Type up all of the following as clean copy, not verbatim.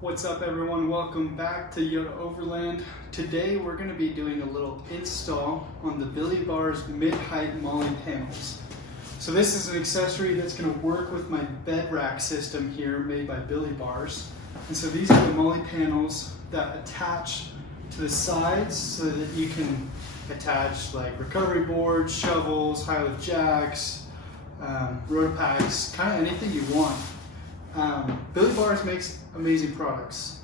What's up everyone, welcome back to Yoda Overland. Today we're going to be doing a little install on the Billie Bars Mid Height Molle Panels. So this is an accessory that's going to work with my bed rack system here made by Billie Bars. And so these are the Molle panels that attach to the sides so that you can attach like recovery boards, shovels, high lift jacks, rotopacks, kind of anything you want. Billie Bars makes amazing products.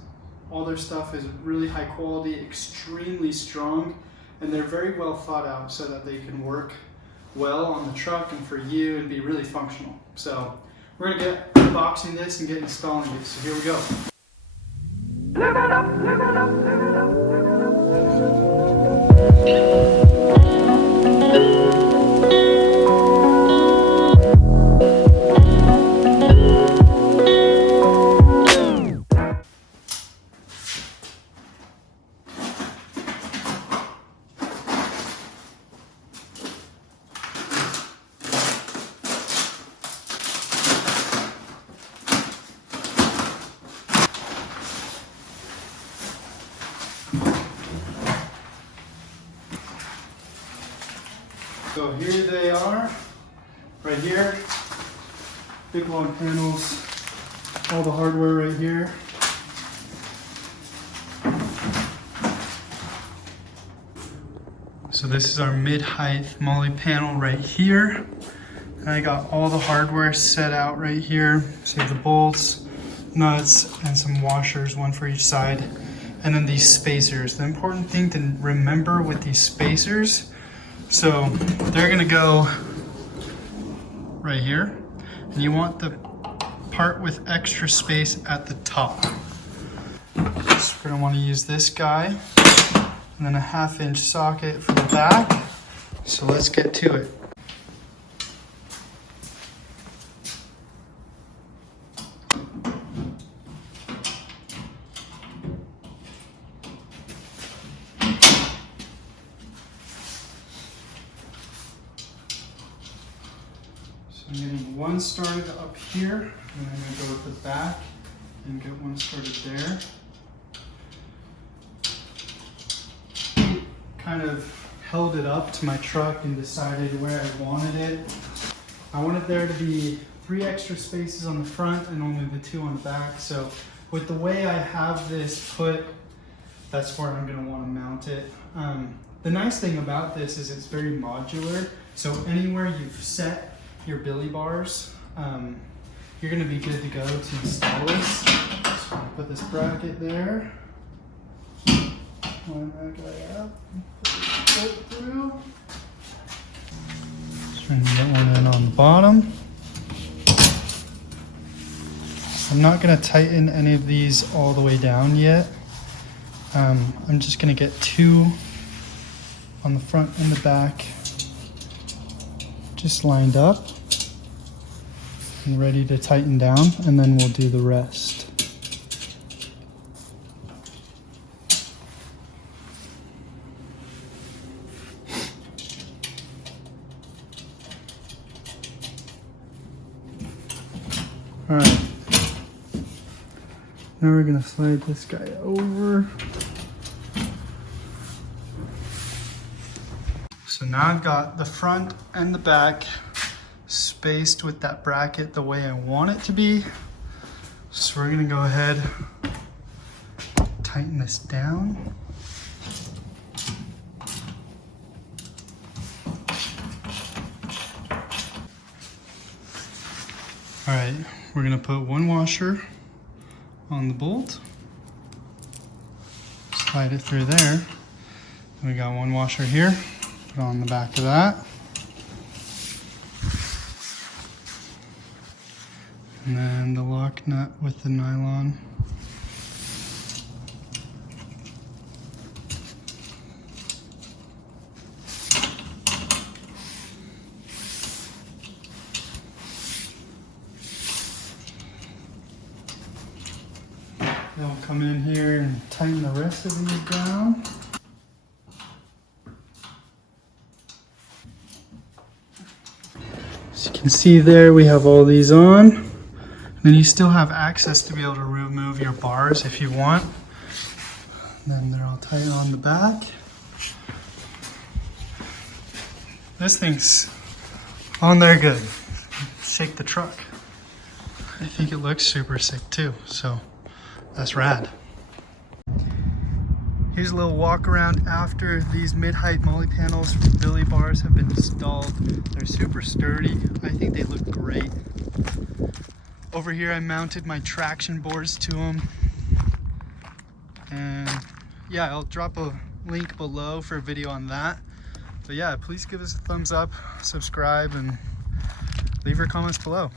All their stuff is really high quality, extremely strong, and they're very well thought out so that they can work well on the truck and for you and be really functional. So we're going to get unboxing this and get installing it. So here we go. Live it up, live it up, live it up, live it up, live it up. So here they are, right here, big long panels, all the hardware right here. So this is our Mid Height Molle panel right here. And I got all the hardware set out right here. So you have the bolts, nuts, and some washers, one for each side. And then these spacers. The important thing to remember with these spacers, so they're gonna go right here, and you want the part with extra space at the top. So we're gonna wanna use this guy, and then a 1/2 inch socket for the back. So let's get to it. I'm getting one started up here, and I'm going to go with the back and get one started there. Kind of held it up to my truck and decided where I wanted it. I wanted there to be 3 extra spaces on the front and only the 2 on the back. So with the way I have this put, that's where I'm going to want to mount it. The nice thing about this is it's very modular. So anywhere you've set your Billie Bars, you're going to be good to go to install this. So I'm going to put this bracket there. Line that guy up. Put it through. Just trying to get one in on the bottom. I'm not going to tighten any of these all the way down yet. I'm just going to get 2 on the front and the back just lined up and ready to tighten down, and then we'll do the rest. All right, now we're gonna slide this guy over. So now I've got the front and the back spaced with that bracket the way I want it to be. So we're gonna go ahead, tighten this down. All right, we're gonna put 1 washer on the bolt, slide it through there. We got 1 washer here, put on the back of that. And then the lock nut with the nylon. Then we'll come in here and tighten the rest of these down. As you can see there, we have all these on. Then you still have access to be able to remove your bars if you want. Then they're all tight on the back. This thing's on there good. Shake the truck. I think it looks super sick too, so that's rad. Here's a little walk around after these Mid Height Molle panels from Billie Bars have been installed. They're super sturdy. I think they look great. Over here I mounted my traction boards to them. And yeah, I'll drop a link below for a video on that. But yeah, please give us a thumbs up, subscribe, and leave your comments below.